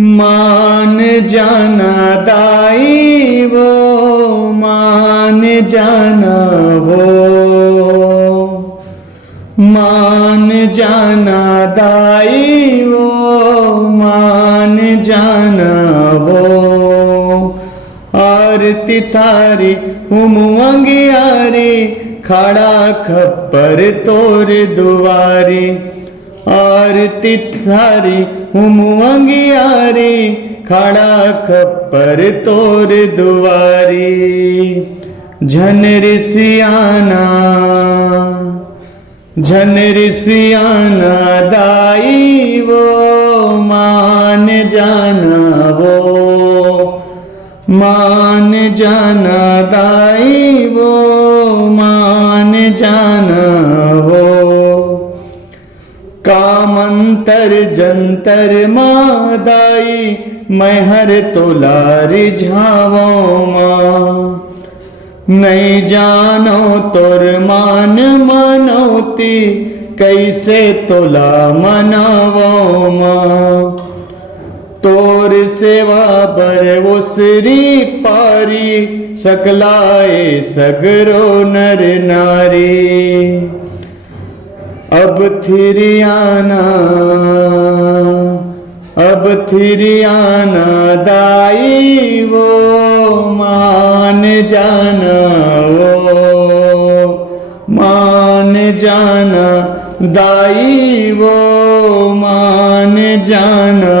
मान जाना दाई वो, मान जाना वो, मान जाना दाई वो, मान जाना वो। आरती थारी उमंगियारी, खड़ा खप्पर तोर दुआरी। आरती थारी उमंगियारी, खड़ा खप्पर तोर दुआरी। झन ऋषियाना, झन ऋषियाना दाई वो, मान जाना वो, मान जाना दाई वो, मान जाना वो। कामंतर जंतर मादाई, मैं हर तोला रिझावो माँ। नहीं जानो तोर मान मनोती, कैसे तोला मनावो माँ। तोर सेवा बर उसरी पारी, सकलाए सगरो नर नारी। अब थिरियाना, अब थिरियाना दाई वो, मान जाना वो, मान जाना दाई वो, मान जाना